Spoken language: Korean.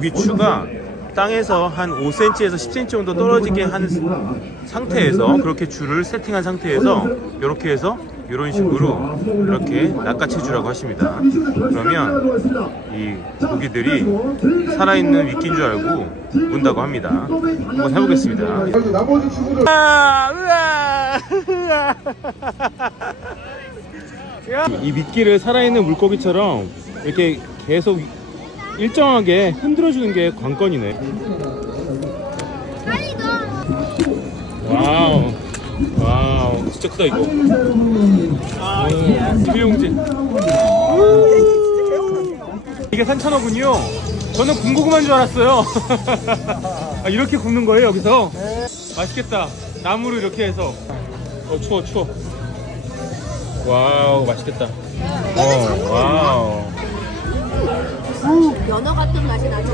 고기추가 땅에서 한 5cm에서 10cm 정도 떨어지게 한 상태에서, 그렇게 줄을 세팅한 상태에서 이렇게 해서 이런 식으로 이렇게 낚아채주라고 하십니다. 그러면 이 고기들이 살아있는 미끼인 줄 알고 문다고 합니다. 한번 해보겠습니다. 이 미끼를 살아있는 물고기처럼 이렇게 계속 일정하게 흔들어주는 게 관건이네. 와우, 와우, 진짜 크다 이거. 비용제. 이게 산천어군요. 저는 군고구마인 줄 알았어요. 아, 이렇게 굽는 거예요 여기서? 맛있겠다. 나무로 이렇게 해서. 추워 추워. 와우, 맛있겠다. 와우. 연어 같은 맛이 나죠.